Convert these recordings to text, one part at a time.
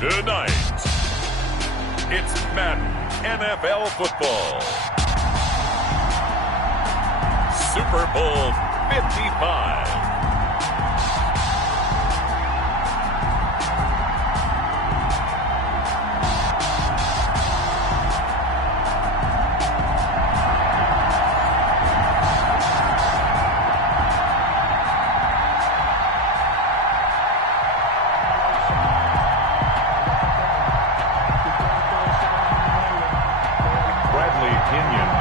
Tonight, it's Madden NFL football. Super Bowl 55.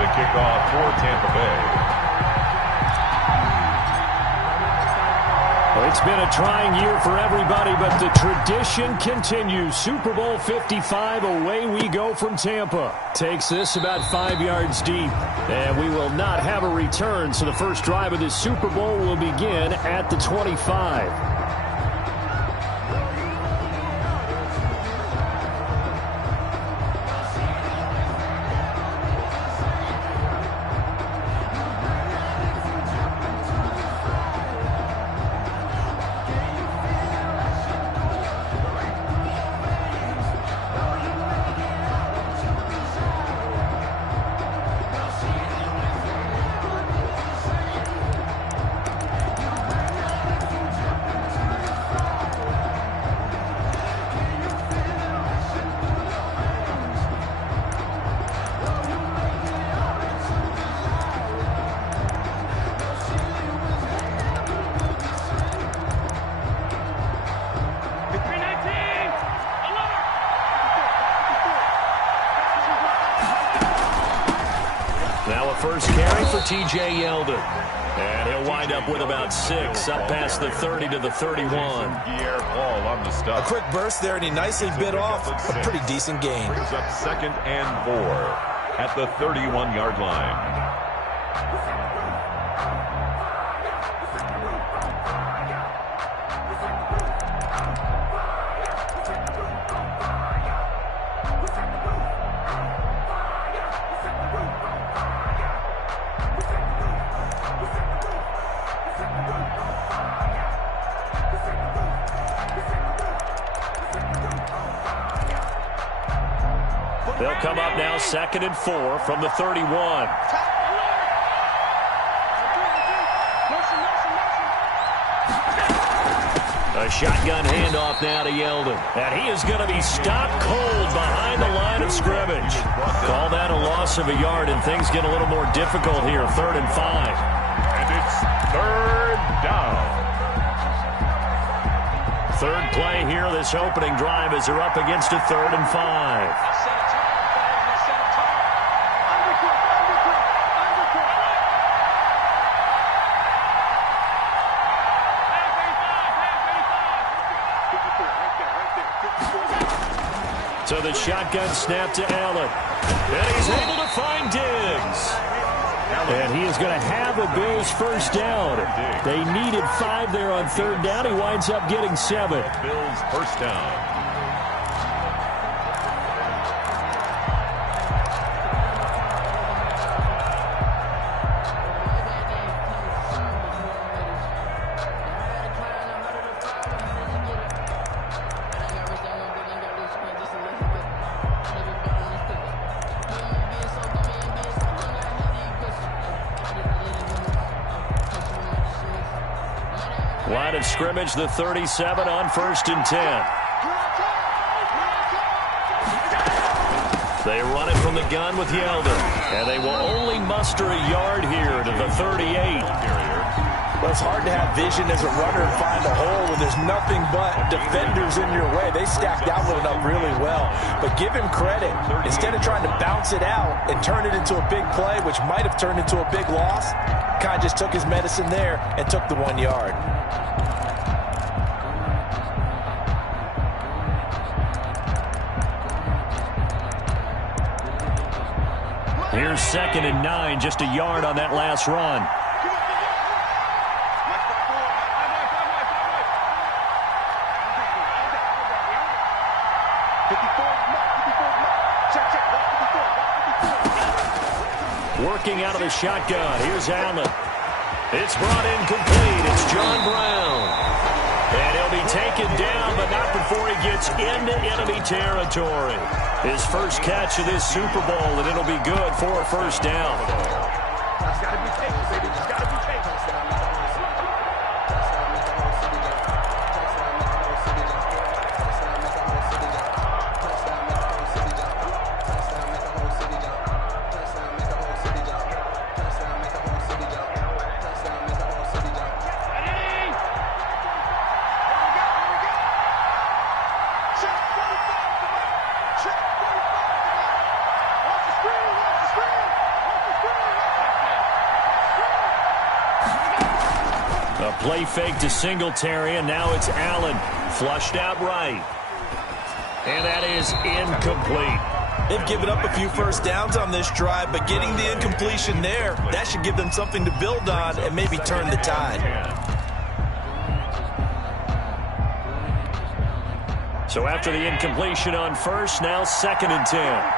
Kickoff for Tampa Bay. Well, it's been a trying year for everybody, but the tradition continues. Super Bowl 55, away we go from Tampa. Takes this about 5 yards deep, and we will not have a return, so the first drive of this Super Bowl will begin at the 25. First carry for T.J. Yeldon. And he'll wind up with about 6, up past the 30 to the 31. A quick burst there, and he nicely bit off a pretty decent gain. Brings up 2nd and 4 at the 31-yard line. They'll come up now 2nd and 4 from the 31. A shotgun handoff now to Yeldon. And he is going to be stopped cold behind the line of scrimmage. Call that a loss of a yard, and things get a little more difficult here. 3rd and 5. And it's 3rd down. Third play here, this opening drive, as they're up against a 3rd and 5. So the shotgun snap to Allen. And he's able to find Diggs. And he is going to have a Bills first down. They needed 5 there on 3rd down. He winds up getting 7. Bills first down. Line of scrimmage, the 37 on 1st and 10. They run it from the gun with Yeldon. And they will only muster a yard here to the 38. Well, it's hard to have vision as a runner and find a hole when there's nothing but defenders in your way. They stacked that one up really well. But give him credit. Instead of trying to bounce it out and turn it into a big play, which might have turned into a big loss, kind of just took his medicine there and took the 1 yard. Here's 2nd and 9, just a yard on that last run. Working out of the shotgun. Here's Allen. It's brought in complete. It's John Brown. And he'll be taken down, but not before he gets It's into enemy territory. His first catch of this Super Bowl, and it'll be good for a first down. That's got to be taken, baby. It's got to be taken. Play fake to Singletary, and now it's Allen. Flushed out right. And that is incomplete. They've given up a few first downs on this drive, but getting the incompletion there, that should give them something to build on and maybe turn the tide. So after the incompletion on first, now 2nd and 10.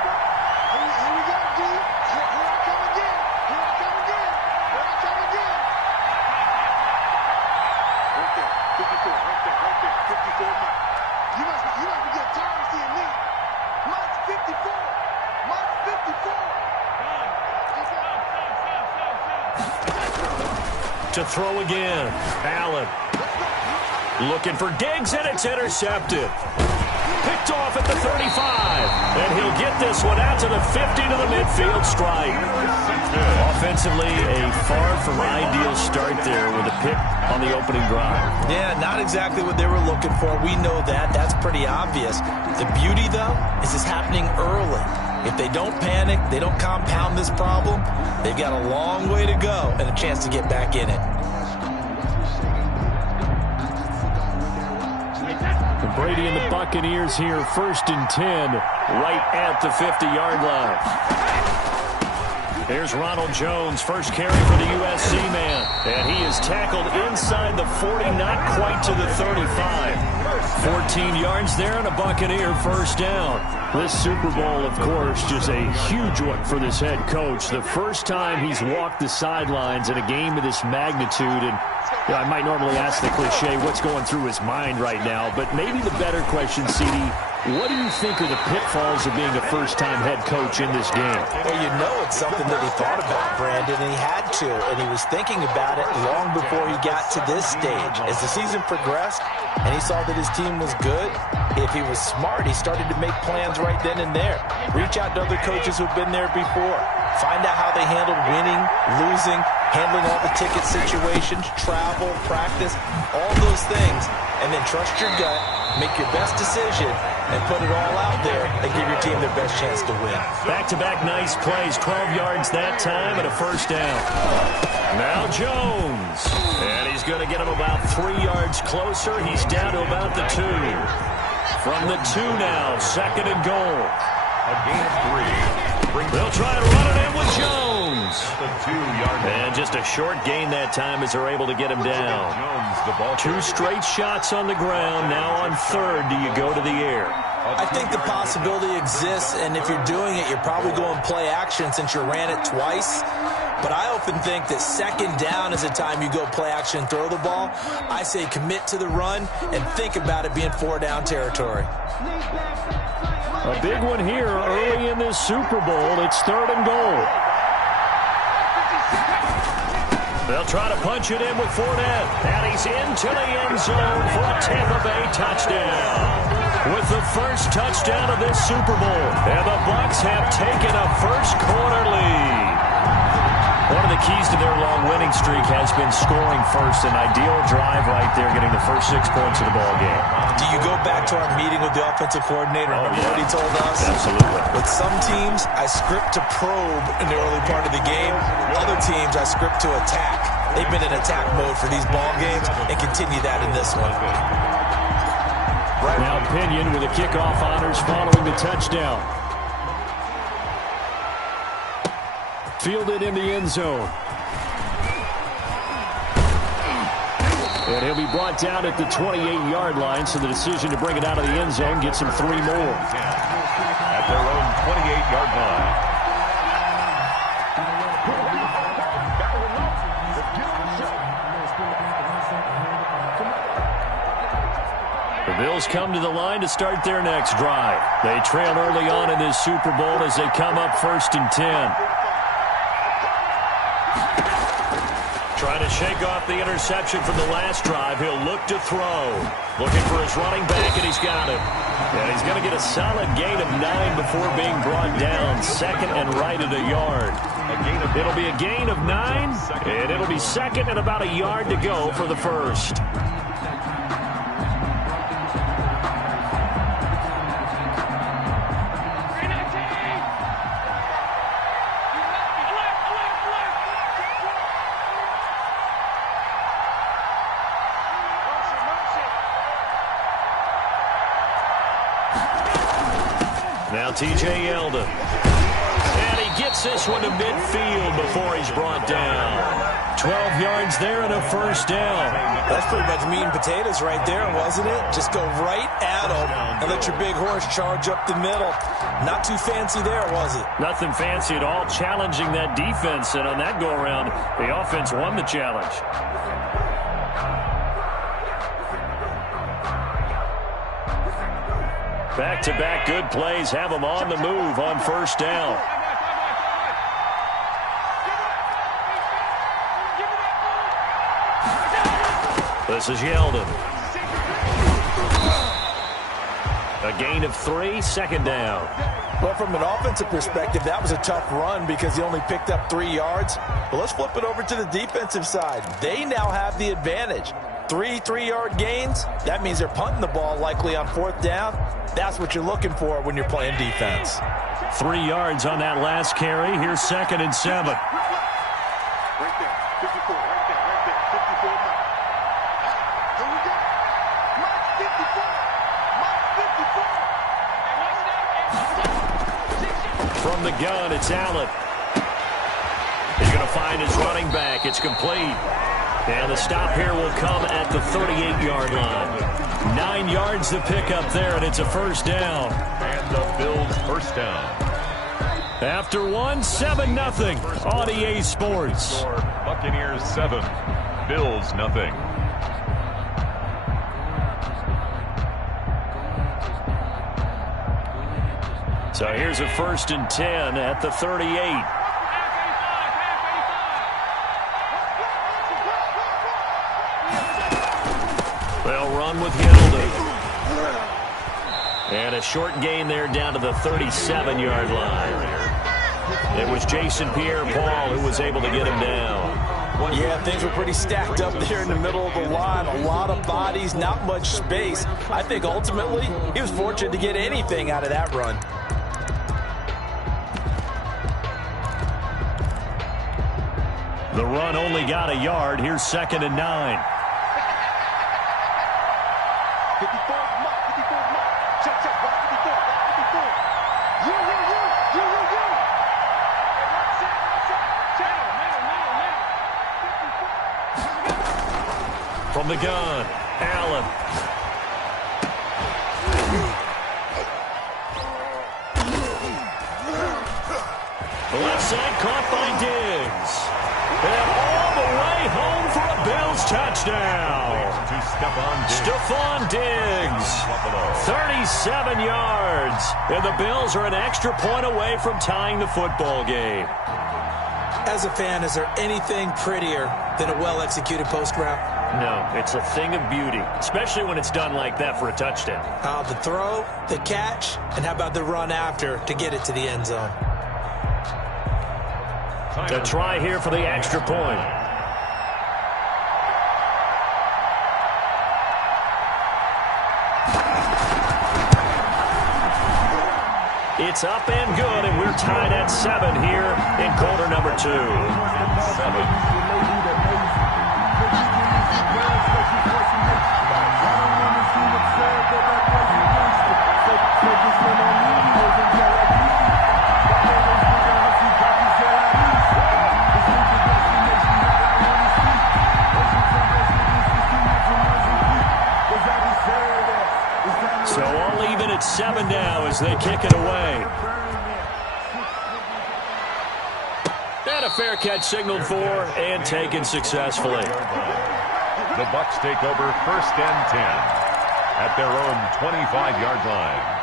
To throw again. Allen. Looking for Diggs, and it's intercepted. Picked off at the 35. And he'll get this one out to the 50 to the midfield stripe. Offensively, a far from ideal start there with a pick on the opening drive. Yeah, not exactly what they were looking for. We know that. That's pretty obvious. The beauty, though, is it's happening early. If they don't panic, they don't compound this problem, they've got a long way to go and a chance to get back in it. And Brady and the Buccaneers here, 1st and 10, right at the 50-yard line. There's Ronald Jones, first carry for the USC man. And he is tackled inside the 40, not quite to the 35. 14 yards there and a Buccaneer first down. This Super Bowl, of course, just a huge one for this head coach. The first time he's walked the sidelines in a game of this magnitude. And I might normally ask the cliche, what's going through his mind right now? But maybe the better question, CD, what do you think are the pitfalls of being a first-time head coach in this game? Well, you know it's something that he thought about, Brandon, and he had to. And he was thinking about it long before he got to this stage. As the season progressed and he saw that his team was good, if he was smart, he started to make plans right then and there. Reach out to other coaches who've been there before. Find out how they handled winning, losing, handling all the ticket situations, travel, practice, all those things. And then trust your gut, make your best decision, and put it all out there and give your team their best chance to win. Back-to-back nice plays, 12 yards that time and a first down. Now Jones. And he's going to get him about 3 yards closer. He's down to about the 2. From the 2 now, 2nd and goal. A gain of 3. They'll try to run it in with Jones. The 2-yard line. And just a short gain that time as they're able to get him down. Jones, the ball. 2 straight shots on the ground. Now on 3rd, do you go to the air? I think the possibility exists, and if you're doing it, you're probably going play action since you ran it twice. But I often think that 2nd down is the time you go play action and throw the ball. I say commit to the run and think about it being 4-down territory. A big one here early in this Super Bowl. It's 3rd and goal. They'll try to punch it in with Fournette. And he's into the end zone for a Tampa Bay touchdown. With the first touchdown of this Super Bowl. And the Bucs have taken a first-quarter lead. One of the keys to their long winning streak has been scoring first. An ideal drive right there, getting the first 6 points of the ball game. Do you go back to our meeting with the offensive coordinator? Remember what he told us? Absolutely. With some teams, I script to probe in the early part of the game. Other teams, I script to attack. They've been in attack mode for these ball games and continue that in this one. Now Pinion with the kickoff honors following the touchdown. Fielded in the end zone. And he'll be brought down at the 28-yard line, so the decision to bring it out of the end zone gets him 3 more. At their own 28-yard line. The Bills come to the line to start their next drive. They trail early on in this Super Bowl as they come up 1st and 10. Trying to shake off the interception from the last drive. He'll look to throw. Looking for his running back, and he's got him. And he's going to get a solid gain of 9 before being brought down. Second and right at a yard. It'll be a gain of 9, and it'll be second and about a yard to go for the first. Now T.J. Yeldon. And he gets this one to midfield before he's brought down. 12 yards there and a first down. That's pretty much meat and potatoes right there, wasn't it? Just go right at him and let your big horse charge up the middle. Not too fancy there, was it? Nothing fancy at all. Challenging that defense, and on that go-around, the offense won the challenge. Back-to-back good plays have them on the move on first down. This is Yeldon. A gain of 3, second down. Well, from an offensive perspective, that was a tough run because he only picked up 3 yards. But let's flip it over to the defensive side. They now have the advantage. 3 3-yard gains, that means they're punting the ball likely on 4th down. That's what you're looking for when you're playing defense. 3 yards on that last carry. Here's 2nd and 7. Right there, 54, right there, 54. Here we go. Mark 54. Mark 54. From the gun, it's Allen. He's going to find his running back. It's complete. And the stop here will come at the 38-yard line. 9 yards to pick up there, and it's a first down. And the Bills first down. After 1, 7-0 on EA Sports. Buccaneers 7, Bills nothing. So here's a 1st and 10 at the 38. They'll run with Yeldon. And a short gain there down to the 37-yard line. It was Jason Pierre-Paul who was able to get him down. Yeah, things were pretty stacked up there in the middle of the line. A lot of bodies, not much space. I think ultimately he was fortunate to get anything out of that run. The run only got a yard. Here's 2nd and 9. 54, Mark, 54, Mark. Check, Mark 54, Mark 54. You. From the gun, Allen. The left side caught by Diggs. And all the way home for a Bills touchdown. Stephon Diggs, 37 yards. And the Bills are an extra point away from tying the football game. As a fan, is there anything prettier than a well-executed post route? No, it's a thing of beauty, especially when it's done like that for a touchdown. The throw, the catch, and how about the run after to get it to the end zone? A try here for the extra point. It's up and good, and we're tied at 7 here in quarter number 2. 7. So all even at 7 now as they kick it away. And a fair catch signaled for and taken successfully. The Bucs take over 1st and 10. at their own 25-yard line.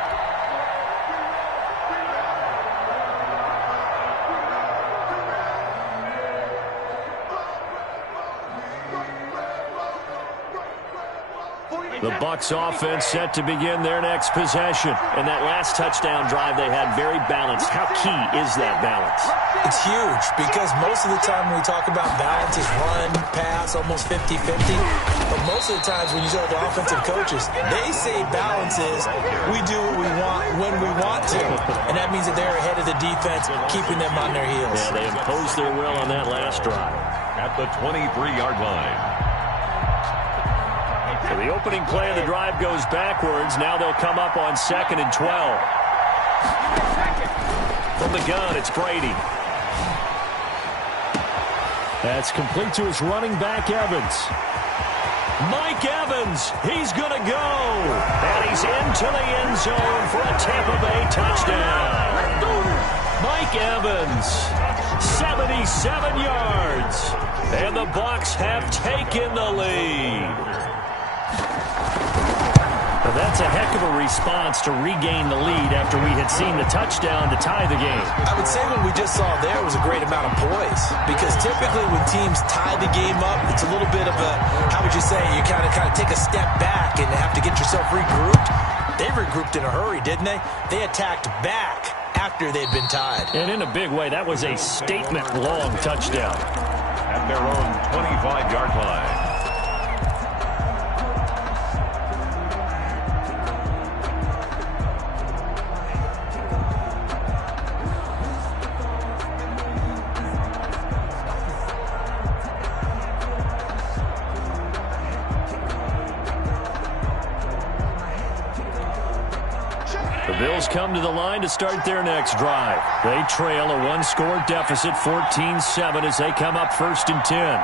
The Bucs offense set to begin their next possession. And that last touchdown drive they had very balanced. How key is that balance? It's huge because most of the time when we talk about balance is run, pass, almost 50-50. But most of the times when you talk to offensive coaches, they say balance is we do what we want when we want to. And that means that they're ahead of the defense, keeping them on their heels. Yeah, they imposed their will on that last drive. At the 23-yard line. So the opening play of the drive goes backwards. Now they'll come up on 2nd and 12. From the gun, it's Brady. That's complete to his running back, Evans. Mike Evans, he's going to go. And he's into the end zone for a Tampa Bay touchdown. Mike Evans, 77 yards. And the Bucs have taken the lead. That's a heck of a response to regain the lead after we had seen the touchdown to tie the game. I would say what we just saw there was a great amount of poise because typically when teams tie the game up, it's a little bit of a, how would you say, you kind of take a step back and have to get yourself regrouped. They regrouped in a hurry, didn't they? They attacked back after they'd been tied. And in a big way, that was a statement-long touchdown. At their own 25-yard line. Bills come to the line to start their next drive. They trail a one-score deficit, 14-7, as they come up 1st and 10.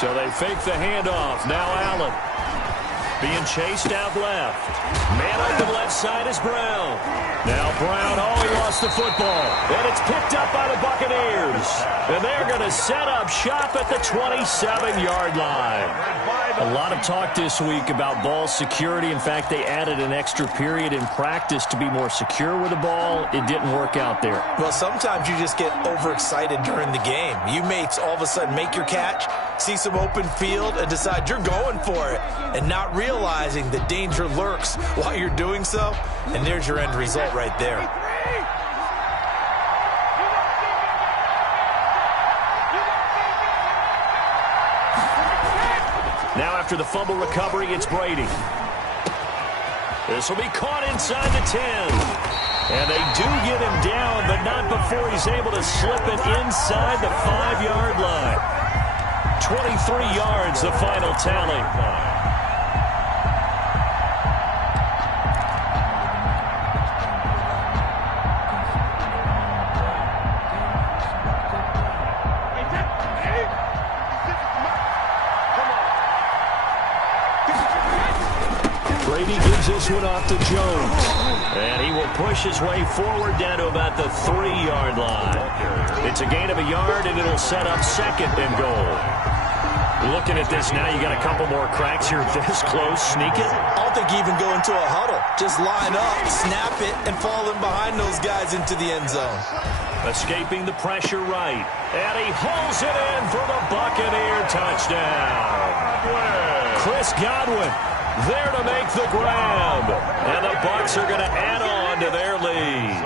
So they fake the handoff. Now Allen being chased out left. Man open left side is Brown. Now Brown, he lost the football. And it's picked up by the Buccaneers. And they're going to set up shop at the 27-yard line. A lot of talk this week about ball security. In fact, they added an extra period in practice to be more secure with the ball. It didn't work out there. Well, sometimes you just get overexcited during the game. You may all of a sudden make your catch, see some open field, and decide you're going for it, and not realizing the danger lurks while you're doing so. And there's your end result right there. Now after the fumble recovery, it's Brady. This will be caught inside the 10. And they do get him down, but not before he's able to slip it inside the 5-yard line. 23 yards, the final tally. Brady gives this one off to Jones. And he will push his way forward down to about the 3-yard line. It's a gain of a yard, and it'll set up 2nd and goal. Looking at this now, you got a couple more cracks here this close. Sneak it. I don't think you even go into a huddle. Just line up, snap it, and fall in behind those guys into the end zone. Escaping the pressure right. And he hauls it in for the Buccaneer touchdown. Chris Godwin there to make the grab. And the Bucs are going to add on to their lead.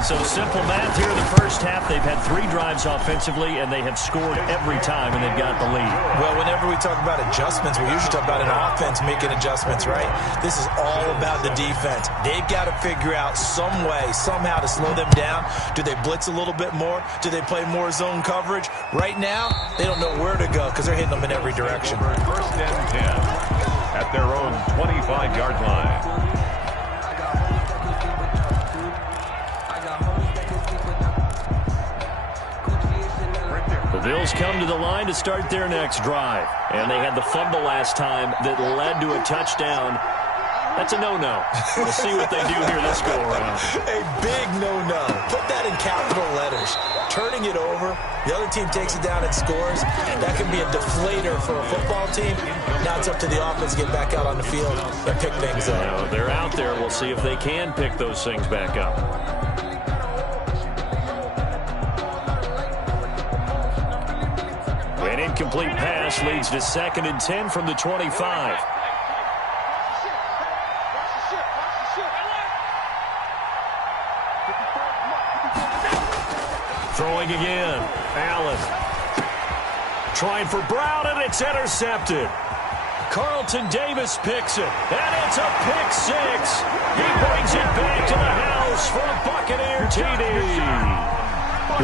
So simple math here in the first half. They've had 3 drives offensively, and they have scored every time, and they've got the lead. Well, whenever we talk about adjustments, we usually talk about an offense making adjustments, right? This is all about the defense. They've got to figure out some way, somehow to slow them down. Do they blitz a little bit more? Do they play more zone coverage? Right now, they don't know where to go because they're hitting them in every direction. 1st and 10 at their own 25-yard line. The Bills come to the line to start their next drive. And they had the fumble last time that led to a touchdown. That's a no-no. We'll see what they do here this go-around. A big no-no. Put that in capital letters. turning it over. The other team takes it down and scores. That can be a deflator for a football team. Now it's up to the offense to get back out on the field and pick things up. Well, they're out there. We'll see if they can pick those things back up. An incomplete pass leads to 2nd and 10 from the 25. Throwing again. Allen. Trying for Brown, and it's intercepted. Carlton Davis picks it, and it's a pick six. He brings it back to the house for a Buccaneer TD.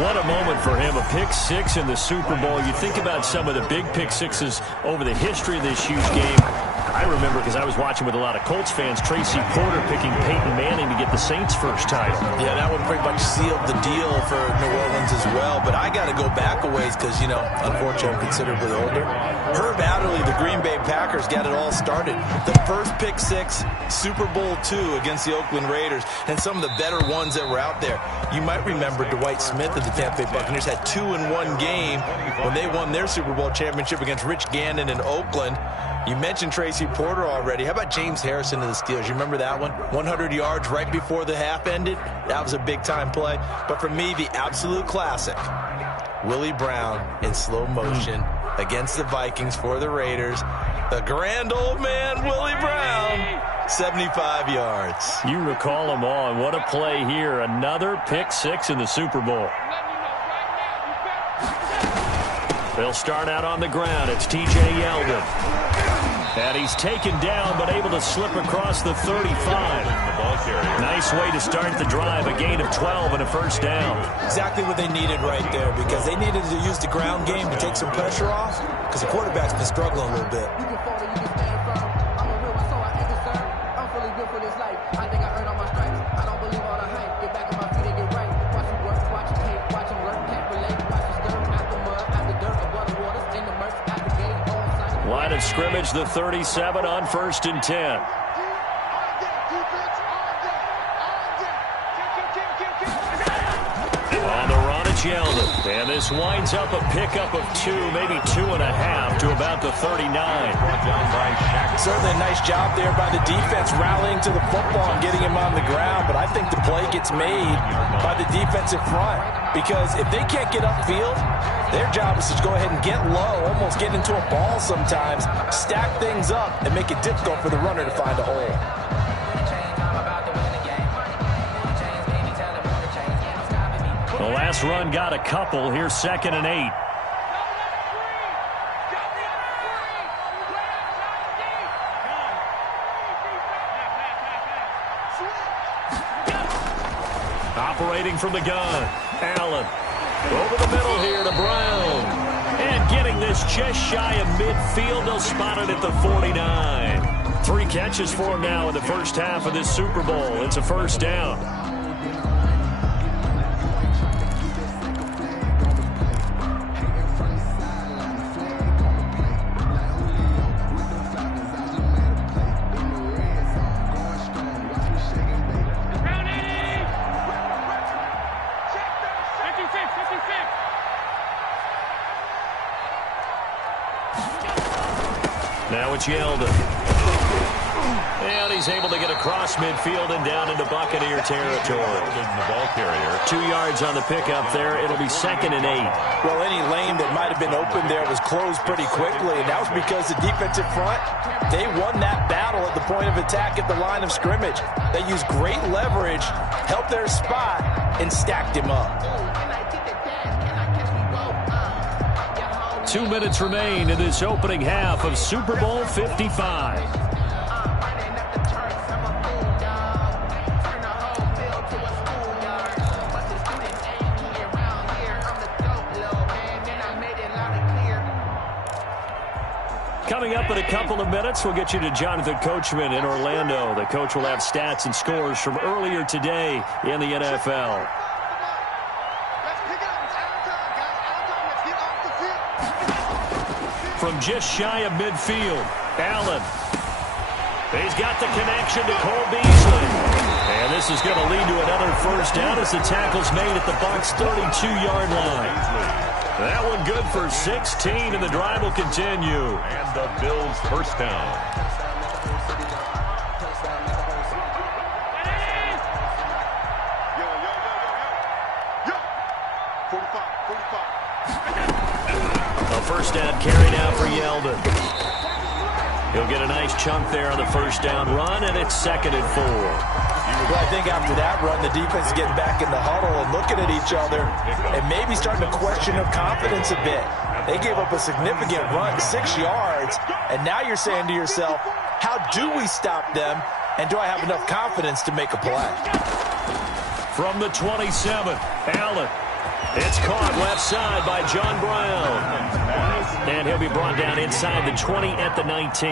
What a moment for him, a pick six in the Super Bowl. You think about some of the big pick sixes over the history of this huge game. I remember, because I was watching with a lot of Colts fans, Tracy Porter picking Peyton Manning to get the Saints' first title. Yeah, that one pretty much sealed the deal for New Orleans as well. But I got to go back a ways because, you know, unfortunately I'm considerably older. Herb Adderley, the Green Bay Packers, got it all started. The first pick six, Super Bowl II against the Oakland Raiders, and some of the better ones that were out there. You might remember Dwight Smith of the Tampa Bay Buccaneers had 2 in one game when they won their Super Bowl championship against Rich Gannon in Oakland. You mentioned Tracy Porter already. How about James Harrison of the Steelers? You remember that one? 100 yards right before the half ended? That was a big-time play. But for me, the absolute classic, Willie Brown in slow motion against the Vikings for the Raiders. The grand old man, Willie Brown, 75 yards. You recall them all, and what a play here. Another pick six in the Super Bowl. They'll start out on the ground. It's T.J. Yeldon. And he's taken down, but able to slip across the 35. Nice way to start the drive. A gain of 12 and a first down. Exactly what they needed right there, because they needed to use the ground game to take some pressure off, because the quarterback's been struggling a little bit. Line of scrimmage, the 37 on 1st and 10. On the run, it's Yeldon. And this winds up a pickup of 2, maybe 2.5 to about the 39. Certainly a nice job there by the defense rallying to the football and getting him on the ground. But I think the play gets made by the defensive front, because if they can't get upfield, their job is to go ahead and get low, almost get into a ball sometimes, stack things up, and make it difficult for the runner to find a hole. The last run got a couple. Here's 2nd and 8. Operating from the gun, Allen. Over the middle here to Brown. And getting this just shy of midfield. They'll spot it at the 49. 3 catches for him now in the first half of this Super Bowl. It's a first down. Now it's Yeldon. And he's able to get across midfield and down into Buccaneer territory. 2 yards on the pickup there. It'll be 2nd and 8. Well, any lane that might have been open there was closed pretty quickly, and that was because the defensive front, they won that battle at the point of attack at the line of scrimmage. They used great leverage, helped their spot, and stacked him up. 2 minutes remain in this opening half of Super Bowl 55. Coming up in a couple of minutes, we'll get you to Jonathan Coachman in Orlando. The coach will have stats and scores from earlier today in the NFL. From just shy of midfield, Allen. He's got the connection to Cole Beasley. And this is going to lead to another first down as the tackle's made at the Bucs' 32-yard line. That one good for 16, and the drive will continue. And the Bills' first down. A first down carry now for Yeldon. He'll get a nice chunk there on the first down run, and it's 2nd and 4. Well, I think after that run, the defense is getting back in the huddle and looking at each other and maybe starting to question their confidence a bit. They gave up a significant run, 6 yards, and now you're saying to yourself, how do we stop them, and do I have enough confidence to make a play? From the 27, Allen. It's caught left side by John Brown. And he'll be brought down inside the 20 at the 19.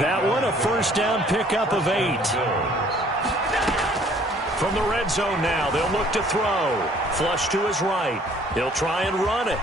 That one, a first down pickup of 8. From the red zone now, they'll look to throw. Flush to his right. He'll try and run it.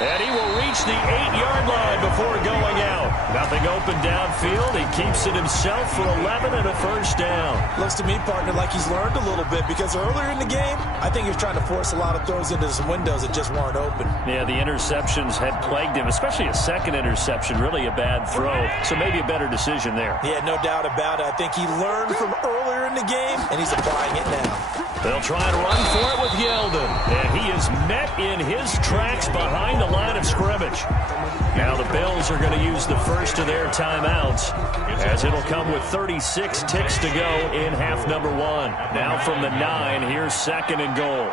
And he will reach the 8-yard line before going out. Nothing open downfield. He keeps it himself for 11 and a first down. Looks to me, partner, like he's learned a little bit because earlier in the game, I think he was trying to force a lot of throws into some windows that just weren't open. Yeah, the interceptions had plagued him, especially a second interception, really a bad throw. So maybe a better decision there. Yeah, no doubt about it. I think he learned from earlier in the game, and he's applying it now. They'll try and run for it with Yeldon. And he is met in his tracks behind the line of scrimmage. Now the Bills are going to use the first of their timeouts, as it'll come with 36 ticks to go in half number 1. Now from the 9, here's 2nd and goal.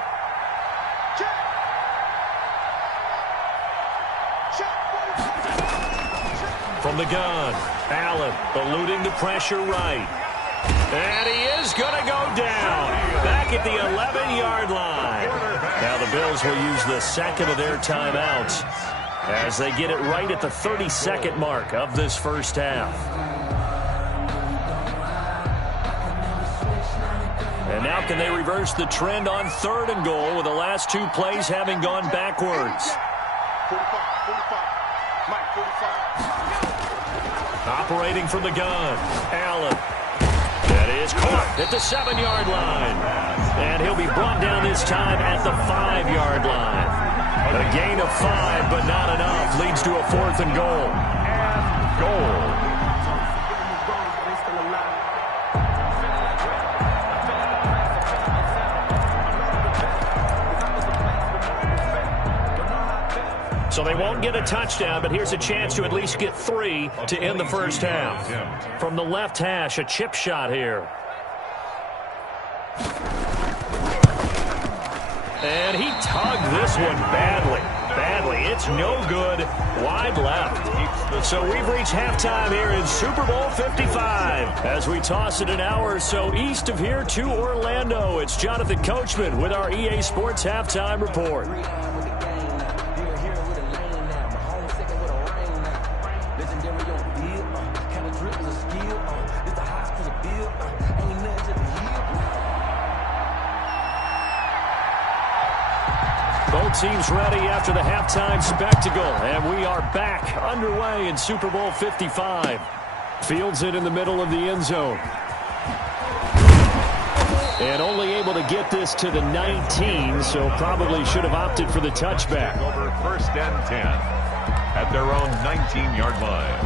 From the gun, Allen eluding the pressure right. And he is going to go down back at the 11-yard line. Now the Bills will use the second of their timeouts as they get it right at the 32nd mark of this first half. And now can they reverse the trend on 3rd and goal with the last 2 plays having gone backwards? 45. Operating from the gun, Allen. That is caught at the 7-yard line. And he'll be brought down this time at the 5-yard line. A gain of 5, but not enough. Leads to a 4th and goal. And goal. So they won't get a touchdown, but here's a chance to at least get 3 to end the first half. From the left hash, a chip shot here. And he tugged this one badly. It's no good. Wide left. So we've reached halftime here in Super Bowl 55. As we toss it an hour or so east of here to Orlando, it's Jonathan Coachman with our EA Sports Halftime Report. Both teams ready after the halftime spectacle, and we are back underway in Super Bowl 55. Fields it in the middle of the end zone. And only able to get this to the 19, so probably should have opted for the touchback. Over 1st and 10 at their own 19-yard line.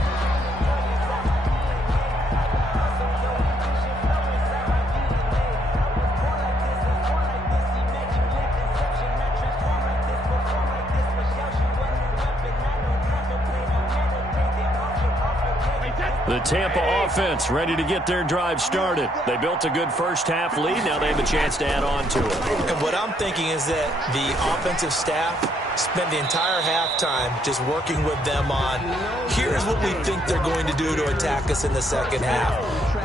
The Tampa offense ready to get their drive started. They built a good first half lead. Now they have a chance to add on to it. And what I'm thinking is that the offensive staff spent the entire halftime just working with them on, here's what we think they're going to do to attack us in the second half.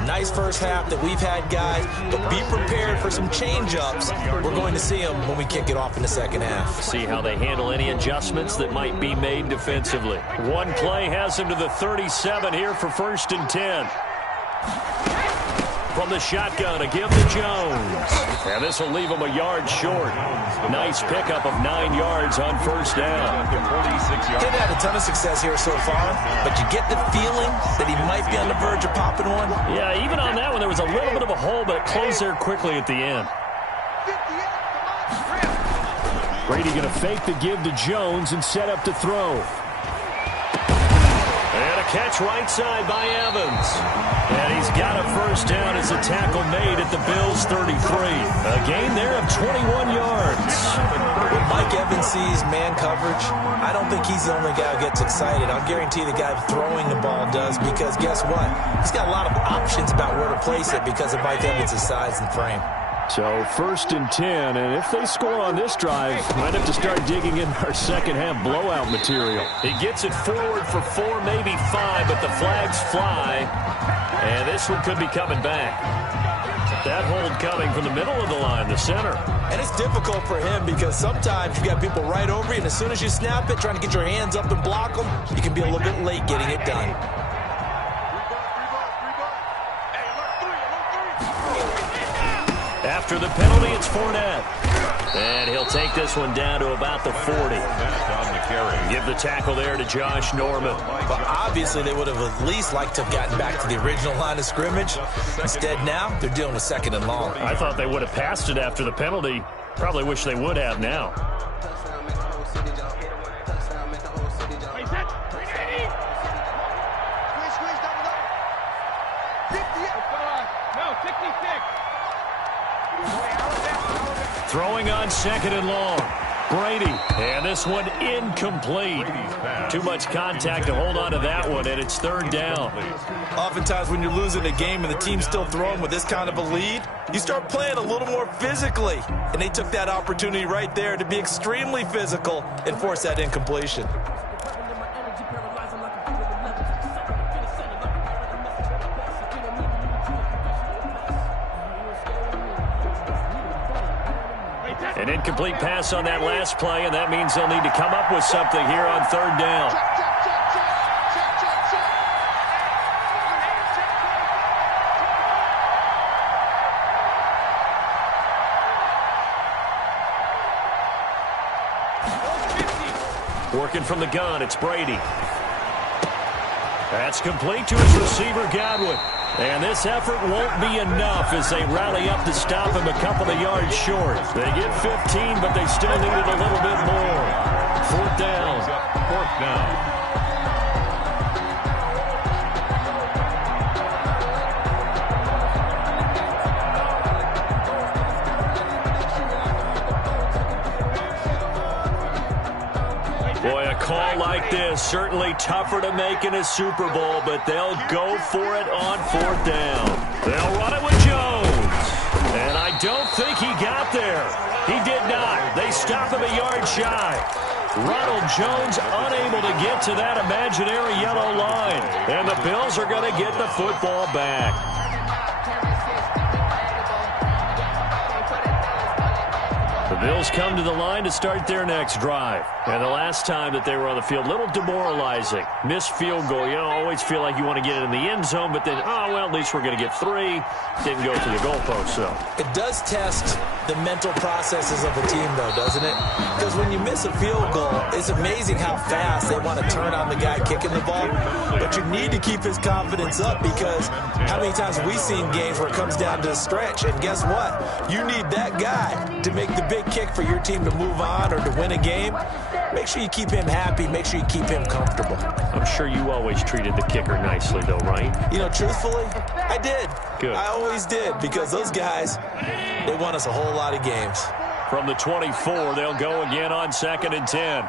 Nice first half that we've had, guys, but be prepared for some change-ups. We're going to see them when we kick it off in the second half. See how they handle any adjustments that might be made defensively. One play has them to the 37 here for 1st and 10. from the shotgun, a give to Jones. And this will leave him a yard short. Nice pickup of 9 yards on first down. He's had a ton of success here so far, but you get the feeling that he might be on the verge of popping one. Yeah, even on that one, there was a little bit of a hole, but it closed there quickly at the end. Brady going to fake the give to Jones and set up to throw. And a catch right side by Evans. And he's got a first down as a tackle made at the Bills' 33. A gain there of 21 yards. When Mike Evans sees man coverage, I don't think he's the only guy who gets excited. I'll guarantee the guy throwing the ball does, because guess what? He's got a lot of options about where to place it because of Mike Evans' size and frame. So 1st and 10, and if they score on this drive, might have to start digging in our second-half blowout material. He gets it forward for 4, maybe 5, but the flags fly, and this one could be coming back. That hold coming from the middle of the line, the center. And it's difficult for him because sometimes you got people right over you, and as soon as you snap it, trying to get your hands up and block them, you can be a little bit late getting it done. After the penalty, it's Fournette. And he'll take this one down to about the 40. Give the tackle there to Josh Norman. But obviously, they would have at least liked to have gotten back to the original line of scrimmage. Instead, now, they're dealing with 2nd and long. I thought they would have passed it after the penalty. Probably wish they would have now. Throwing on 2nd and long. Brady. And this one incomplete. Too much contact to hold on to that one, and it's 3rd down. Oftentimes when you're losing a game and the team's still throwing with this kind of a lead, you start playing a little more physically. And they took that opportunity right there to be extremely physical and force that incompletion. An incomplete pass on that last play, and that means they'll need to come up with something here on 3rd down. Working from the gun, it's Brady. That's complete to his receiver, Godwin. And this effort won't be enough as they rally up to stop him a couple of yards short. They get 15, but they still needed a little bit more. 4th down. 4th down. Boy, a call like this, certainly tougher to make in a Super Bowl, but they'll go for it on 4th down. They'll run it with Jones. And I don't think he got there. He did not. They stop him a yard shy. Ronald Jones unable to get to that imaginary yellow line. And the Bills are going to get the football back. The Bills come to the line to start their next drive. And the last time that they were on the field, a little demoralizing. Missed field goal. You know, always feel like you want to get it in the end zone, but then, oh, well, at least we're going to get 3. Didn't go through the goalpost, so. It does test the mental processes of a team, though, doesn't it? Because when you miss a field goal, it's amazing how fast they want to turn on the guy kicking the ball. But you need to keep his confidence up, because how many times have we seen games where it comes down to a stretch? And guess what? You need that guy to make the big kick for your team to move on or to win a game. Make sure you keep him happy. Make sure you keep him comfortable. I'm sure you always treated the kicker nicely, though, right? You know, truthfully, I did. Good. I always did, because those guys, they won us a whole lot of games. From the 24, they'll go again on 2nd and 10.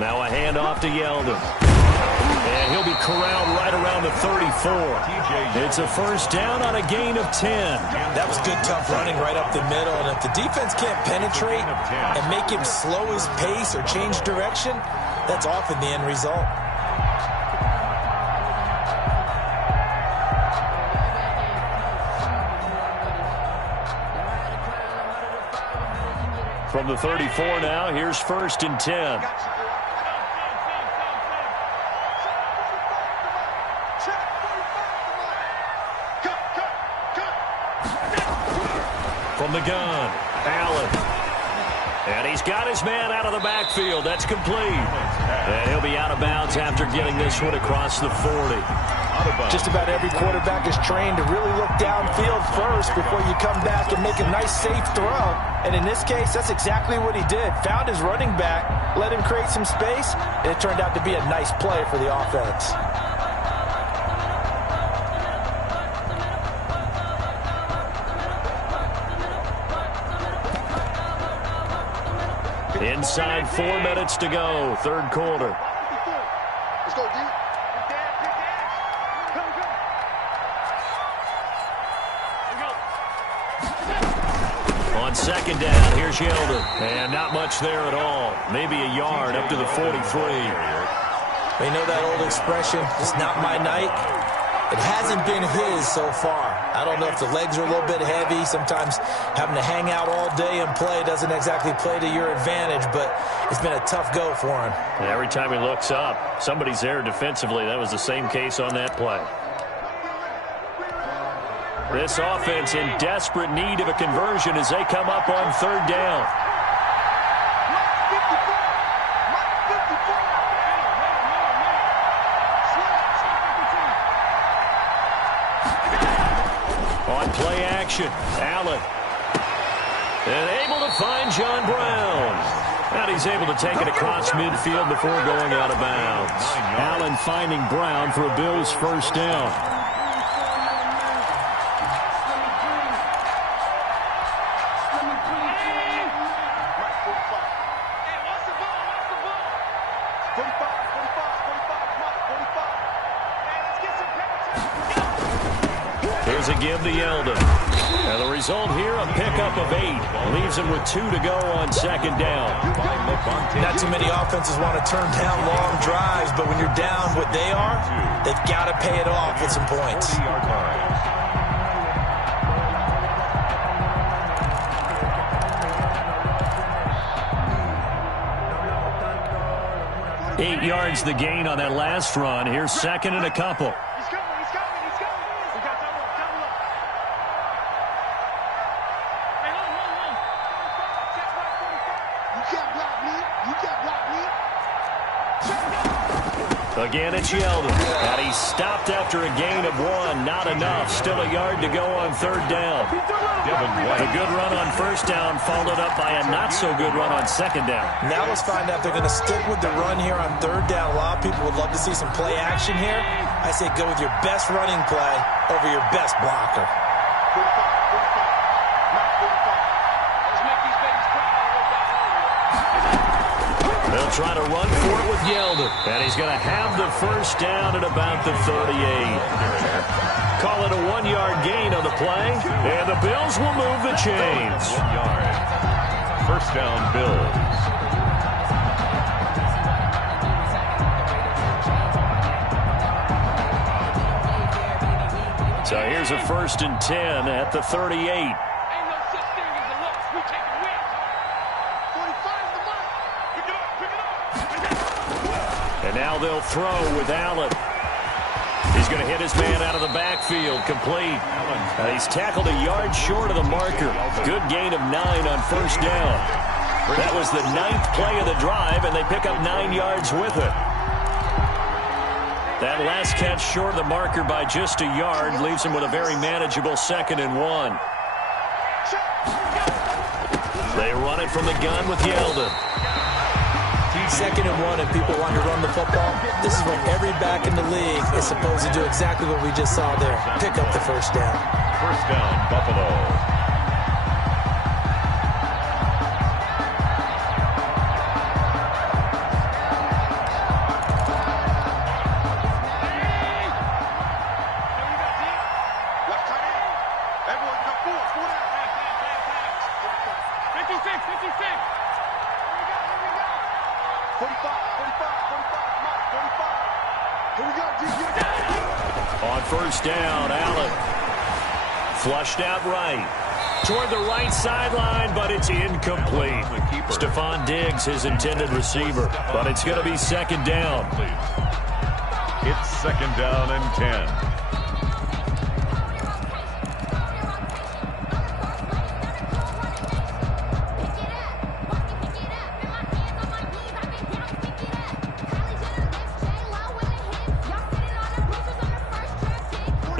Now a handoff to Yeldon. And he'll be corralled right around the 34. It's a first down on a gain of 10. That was good, tough running right up the middle. And if the defense can't penetrate and make him slow his pace or change direction, that's often the end result. From the 34 now, here's 1st and 10. From the gun, Allen. And he's got his man out of the backfield. That's complete. And he'll be out of bounds after getting this one across the 40. Just about every quarterback is trained to really look downfield first before you come back and make a nice, safe throw. And in this case, that's exactly what he did. Found his running back, let him create some space, and it turned out to be a nice play for the offense. Inside 4 minutes to go, third quarter. Let's go, D. On second down, here's Yeldon. And not much there at all. Maybe a yard up to the 43. You know that old expression, it's not my night? It hasn't been his so far. I don't know if the legs are a little bit heavy. Sometimes having to hang out all day and play doesn't exactly play to your advantage, but it's been a tough go for him. Every time he looks up, somebody's there defensively. That was the same case on that play. This offense in desperate need of a conversion as they come up on third down. On play action, Allen. And able to find John Brown. And he's able to take it across midfield before going out of bounds. Allen finding Brown for a Bills first down. Here's a give to Yeldon. And the result here, a pickup of 8. Leaves him with 2 to go on second down. Not too many offenses want to turn down long drives, but when you're down what they are, they've got to pay it off with some points. 8 yards the gain on that last run. Here's second and a couple. Again, it's Yeldon. And he stopped after a gain of 1. Not enough. Still a yard to go on third down. The good run on first down followed up by a not-so-good run on second down. Now let's find out if they're going to stick with the run here on third down. A lot of people would love to see some play action here. I say go with your best running play over your best blocker. They'll try to run for it with Yeldon. And he's going to have the first down at about the 38. Call it a 1-yard gain on the play. And the Bills will move the chains. 1 yard. First down, Bills. So here's a 1st and 10 at the 38. And now they'll throw with Allen. He's going to hit his man out of the backfield, complete. He's tackled a yard short of the marker. Good gain of 9 on first down. That was the 9th play of the drive, and they pick up 9 yards with it. That last catch short of the marker by just a yard leaves him with a very manageable 2nd and 1. They run it from the gun with Yeldon. 2nd and 1 and people want to run the football. This is when every back in the league is supposed to do exactly what we just saw there. Pick up the first down. First down, Buffalo. On first down, Allen. Flushed out right. Toward the right sideline, but it's incomplete. Stephon Diggs, his intended receiver. But it's going to be 2nd down. It's 2nd down and 10. 2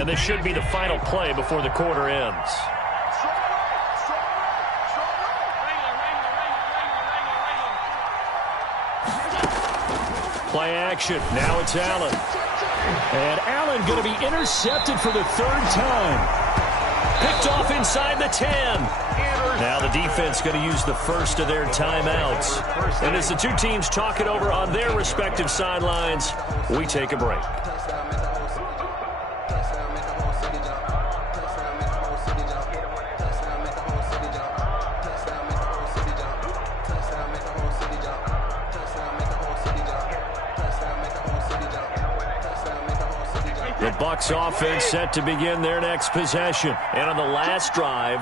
And this should be the final play before the quarter ends. Play action. Now it's Allen. And Allen going to be intercepted for the third time. Picked off inside the 10. Now the defense going to use the first of their timeouts. And as the two teams talk it over on their respective sidelines, we take a break. The Bucs offense set to begin their next possession. And on the last drive,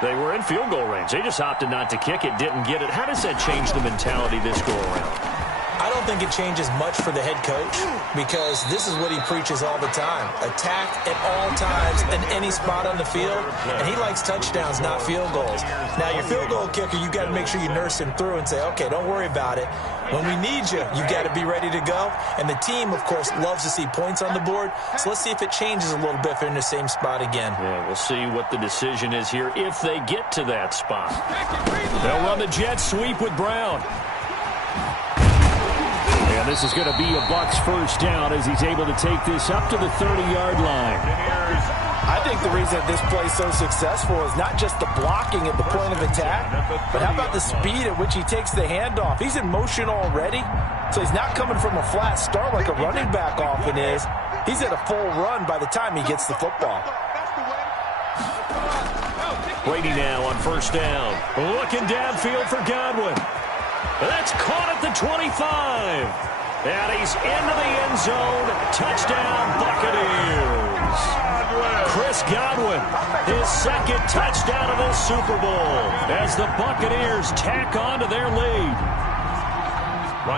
they were in field goal range. They just opted not to kick it, didn't get it. How does that change the mentality this go-around? I don't think it changes much for the head coach because this is what he preaches all the time. Attack at all times in any spot on the field, and he likes touchdowns, not field goals. Now, your field goal kicker, you've got to make sure you nurse him through and say, okay, don't worry about it. When we need you, you've got to be ready to go. And the team, of course, loves to see points on the board. So let's see if it changes a little bit if they're in the same spot again. Yeah, we'll see what the decision is here if they get to that spot. They'll run the jet sweep with Brown. And this is going to be a Bucs first down as he's able to take this up to the 30-yard line. I think the reason that this play is so successful is not just the blocking at the point of attack, but how about the speed at which he takes the handoff? He's in motion already, so he's not coming from a flat start like a running back often is. He's at a full run by the time he gets the football. Brady now on first down. Looking downfield for Godwin. That's caught at the 25. And he's into the end zone. Touchdown, Buccaneers. Chris Godwin, his second touchdown of this Super Bowl as the Buccaneers tack on to their lead.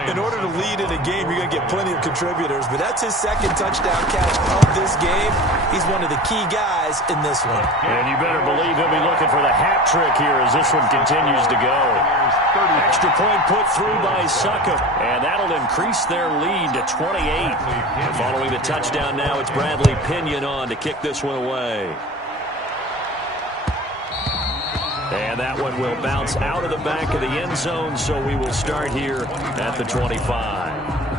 In order to lead in a game, you're going to get plenty of contributors, but that's his second touchdown catch of this game. He's one of the key guys in this one. And you better believe he'll be looking for the hat trick here as this one continues to go. Extra point put through by Succop, and that'll increase their lead to 28. And following the touchdown now, it's Bradley Pinion on to kick this one away. And that one will bounce out of the back of the end zone, so we will start here at the 25.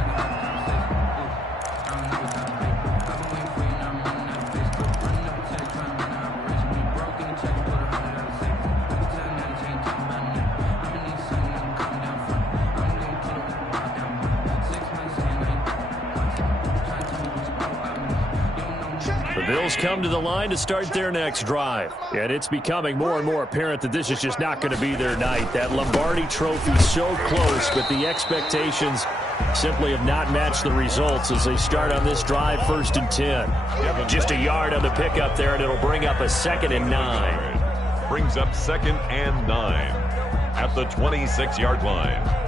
Bills come to the line to start their next drive. And it's becoming more and more apparent that this is just not going to be their night. That Lombardi trophy so close, but the expectations simply have not matched the results as they start on this drive 1st and 10. Just a yard on the pickup there, and it'll bring up a 2nd and 9. Brings up 2nd and 9 at the 26-yard line.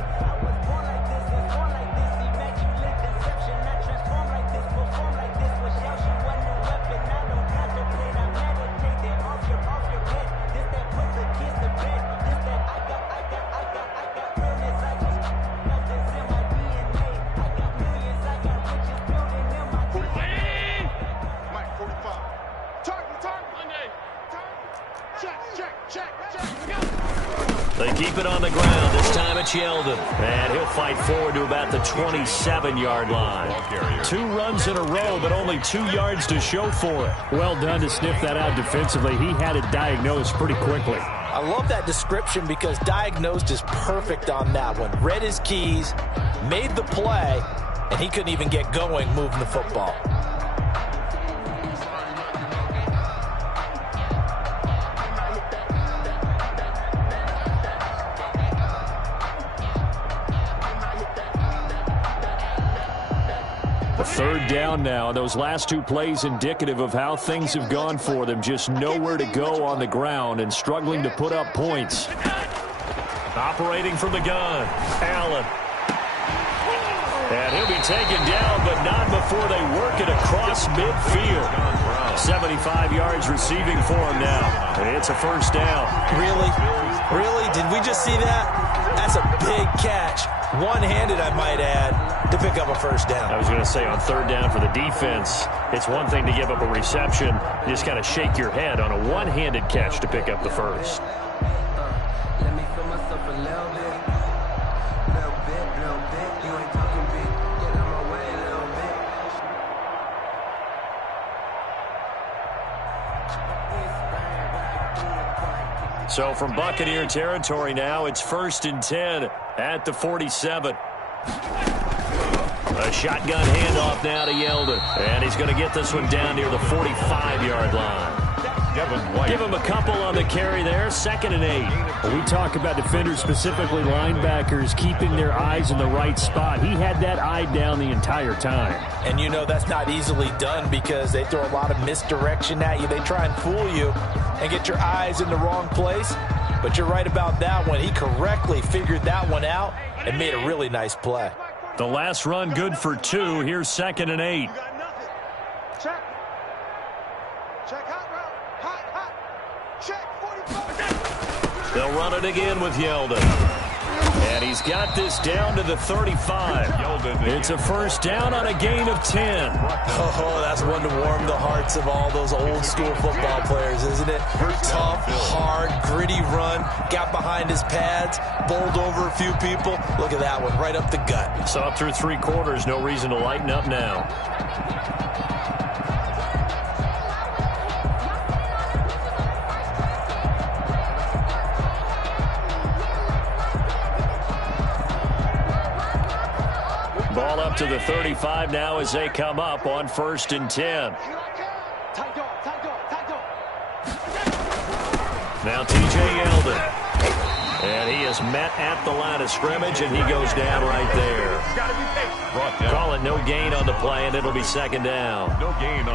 They keep it on the ground. This time it's Yeldon. And he'll fight forward to about the 27-yard line. 2 runs in a row, but only 2 yards to show for it. Well done to sniff that out defensively. He had it diagnosed pretty quickly. I love that description because diagnosed is perfect on that one. Read his keys, made the play, and he couldn't even get going moving the football. Third down now. Those last 2 plays indicative of how things have gone for them. Just nowhere to go on the ground and struggling to put up points. Operating from the gun, Allen. And he'll be taken down, but not before they work it across midfield. 75 yards receiving for him now. It's a first down. Really? Really? Did we just see that? That's a big catch. One-handed, I might add, to pick up a first down. I was going to say, on third down for the defense, it's one thing to give up a reception. You just kind of shake your head on a one-handed catch to pick up the first. Let me feel myself a little bit. You ain't talking big. Get out my way a little bit. So from Buccaneer territory now, it's 1st and 10 at the 47. A shotgun handoff now to Yeldon. And he's going to get this one down near the 45-yard line. Give him a couple on the carry there. 2nd and 8. We talk about defenders, specifically linebackers, keeping their eyes in the right spot. He had that eye down the entire time. And you know that's not easily done because they throw a lot of misdirection at you. They try and fool you and get your eyes in the wrong place. But you're right about that one. He correctly figured that one out and made a really nice play. The last run good for 2. Here's 2nd and 8. Check. Check hot route. Hot. Check 45. They'll run it again with Yeldon. And he's got this down to the 35. It's a first down on a gain of 10. Oh, that's one to warm the hearts of all those old school football players, isn't it? Tough, hard, gritty run. Got behind his pads, bowled over a few people. Look at that one, right up the gut. Saw through 3 quarters. No reason to lighten up now. Ball up to the 35 now as they come up on 1st and 10. Tight dog. Now T.J. Yeldon. And he is met at the line of scrimmage, and he goes down right there. Call it no gain on the play, and it'll be 2nd down.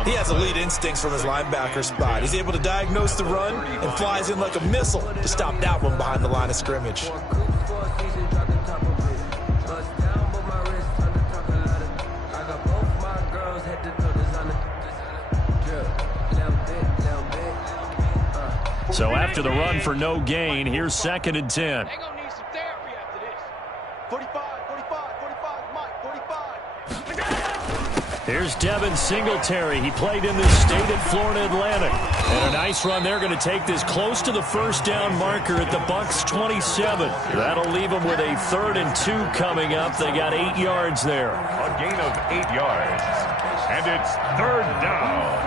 He has elite instincts from his linebacker spot. He's able to diagnose the run and flies in like a missile to stop that one behind the line of scrimmage. So after the run for no gain, here's 2nd and 10. They're going to need some therapy after this. 45, Mike, 45. Here's Devin Singletary. He played in this state at Florida Atlantic. And a nice run. They're going to take this close to the first down marker at the Bucs 27. That'll leave them with a 3rd and 2 coming up. They got 8 yards there. A gain of 8 yards. And it's 3rd down.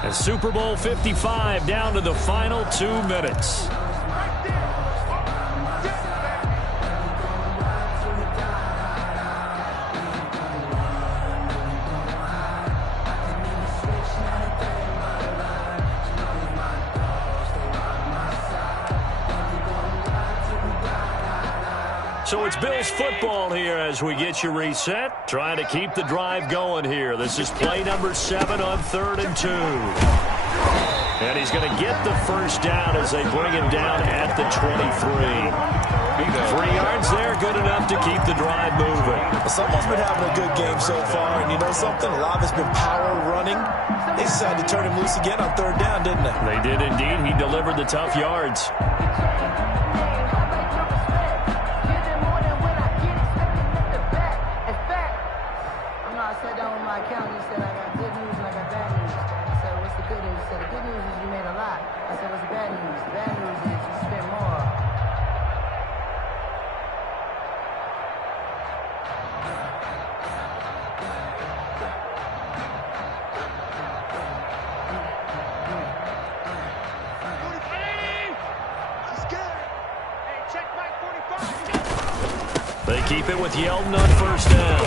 And Super Bowl 55 down to the final 2 minutes. So it's Bills football here as we get you reset. Trying to keep the drive going here. This is play number 7 on 3rd and 2. And he's going to get the first down as they bring him down at the 23. 3 yards there, good enough to keep the drive moving. Someone's been having a good game so far, and you know something? A lot of it's been power running. They decided to turn him loose again on 3rd down, didn't they? They did indeed. He delivered the tough yards. They keep it with Yeldon on first down.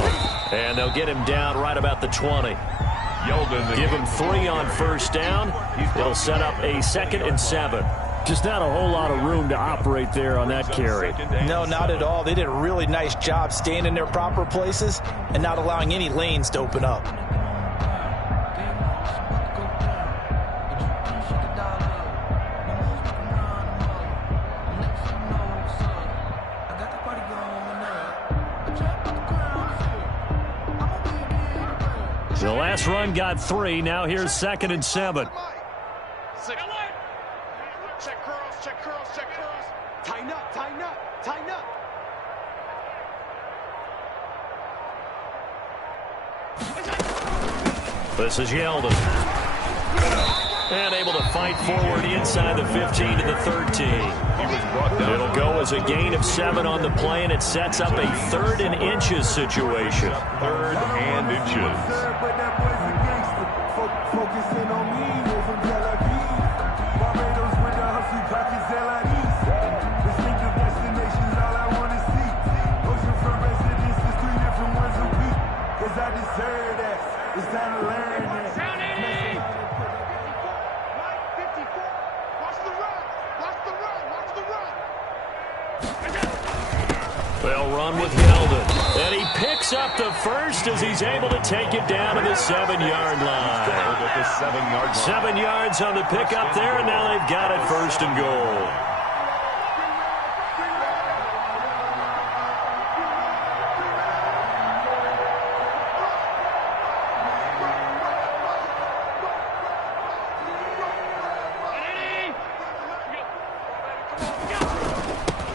And they'll get him down right about the 20. Yeldon. Give him 3 on first down. It'll set up a 2nd and 7. Just not a whole lot of room to operate there on that carry. No, not at all. They did a really nice job staying in their proper places and not allowing any lanes to open up. I got the The last run got 3. Now here's 2nd and 7. Check curls, check curls, check curls. Tighten up, tighten up, tighten up. This is Yeldon. And able to fight forward inside the 15 to the 13. It'll go as a gain of 7 on the play, and it sets up a 3rd and inches situation. 3rd and inches. Focusing on me, we're from Tel Aviv. Barbados with the hustle pockets, LIDs. Distinctive destinations, all I want to see. Ocean from residences, 3 different ones a week. Cause I deserve that. It's time to learn that. 54. Watch the run. Watch the run. Watch the run. They'll run with Yeldon. And he picks up the first as he's able to take it down to the 7-yard line. 7 yards on the pickup there, and now they've got it 1st and goal.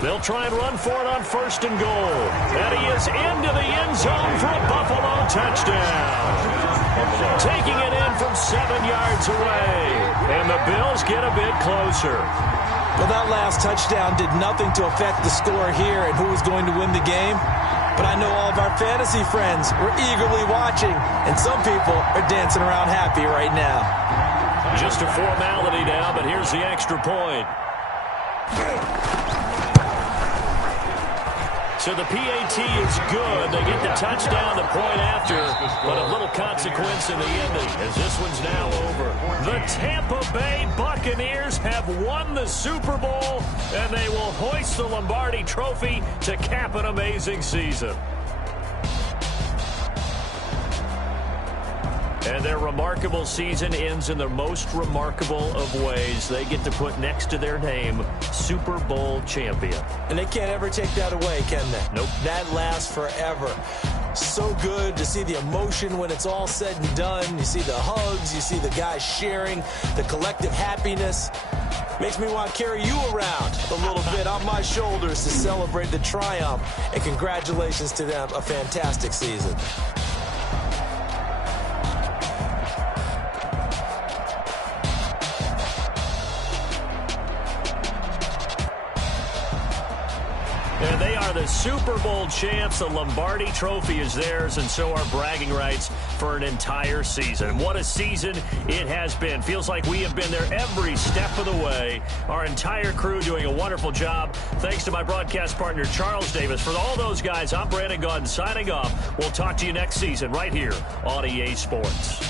They'll try and run for it on 1st and goal. And he is into the end zone for a Buffalo touchdown. Taking it in from 7 yards away. And the Bills get a bit closer. Well, that last touchdown did nothing to affect the score here and who was going to win the game. But I know all of our fantasy friends were eagerly watching, and some people are dancing around happy right now. Just a formality now, but here's the extra point. So the PAT is good. They get the touchdown the point after, but a little consequence in the ending as this one's now over. The Tampa Bay Buccaneers have won the Super Bowl, and they will hoist the Lombardi Trophy to cap an amazing season. And their remarkable season ends in the most remarkable of ways. They get to put next to their name, Super Bowl champion. And they can't ever take that away, can they? Nope. That lasts forever. So good to see the emotion when it's all said and done. You see the hugs, you see the guys sharing, the collective happiness. Makes me want to carry you around a little bit on my shoulders to celebrate the triumph. And congratulations to them, a fantastic season. And they are the Super Bowl champs. The Lombardi Trophy is theirs, and so are bragging rights for an entire season. What a season it has been. Feels like we have been there every step of the way. Our entire crew doing a wonderful job. Thanks to my broadcast partner, Charles Davis. For all those guys, I'm Brandon Gaudin signing off. We'll talk to you next season right here on EA Sports.